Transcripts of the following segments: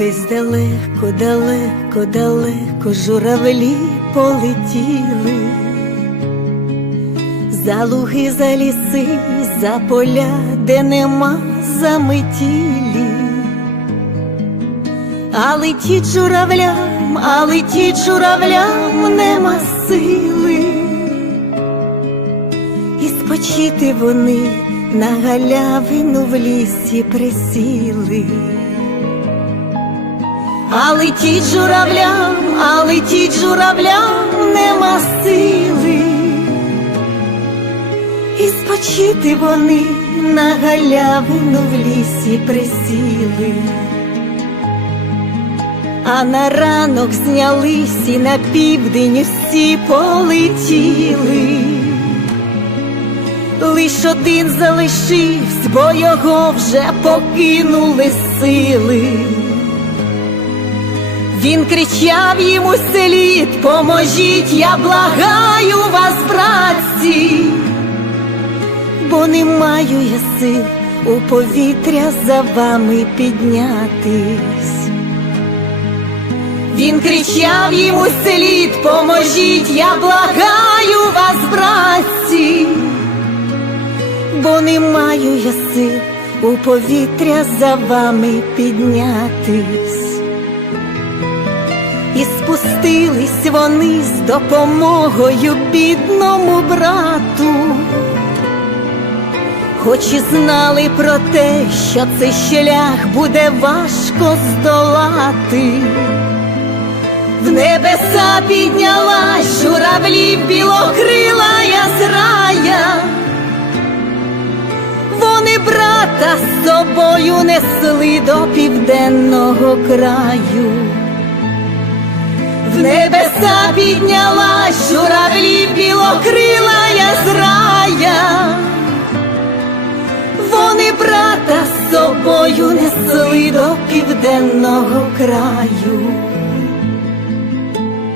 Десь далеко, далеко, далеко журавлі полетіли, за луги, за ліси, за поля, де нема заметілі. А летіть журавлям, а летіть журавлям нема сили. І спочити вони на галявину в лісі присіли. А летіть журавлям, а летіть журавлям нема сили. І спочити вони на галявину в лісі присіли. А на ранок знялись і на південь всі полетіли. Лиш один залишився, бо його вже покинули сили. Він кричав їм у селіт, поможіть, я благаю вас, братці, бо не маю я сил у повітря за вами піднятись. Він кричав їм у селіт, поможіть, я благаю вас, братці, бо не маю я сил у повітря за вами піднятись. І спустились вони з допомогою бідному брату, хоч і знали про те, що цей шлях буде важко здолати. В небеса піднялась журавлів білокрила я зрая. Вони брата з собою несли до південного краю. Небеса піднялась журавлів білокрила я зрая. Вони брата з собою несли до південного краю.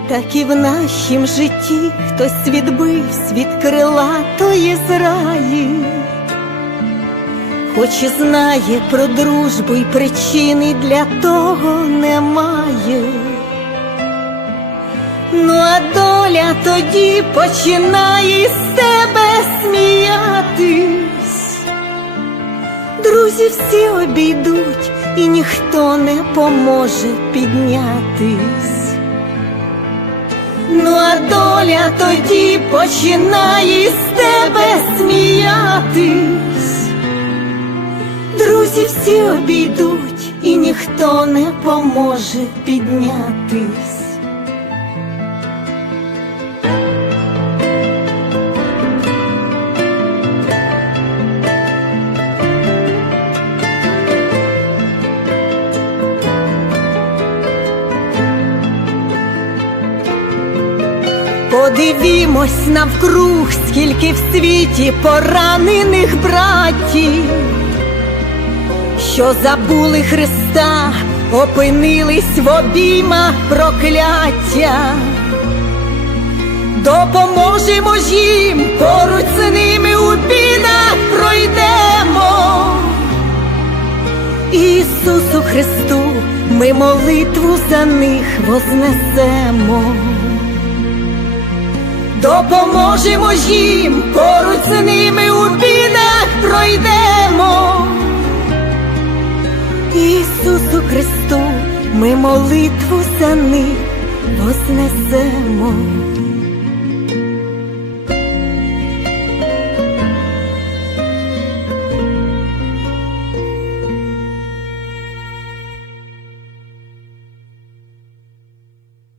Так і в нашім житті хтось відбивсь від крилатої зраї, хоч і знає про дружбу й причини для того немає. Ну а доля тоді починає з тебе сміятись. Друзі всі обійдуть, і ніхто не поможе піднятись. Ну а доля тоді починає з тебе сміятись. Друзі всі обійдуть, і ніхто не поможе піднятись. Подивімось навкруг, скільки в світі поранених братів, що забули Христа, опинились в обіймах прокляття. Допоможемо ж їм, поруч з ними у бідах пройдемо. Ісусу Христу, ми молитву за них вознесемо. Допоможемо їм, поруч з ними у бідах пройдемо. Ісусу Христу, ми молитву за них вознесемо.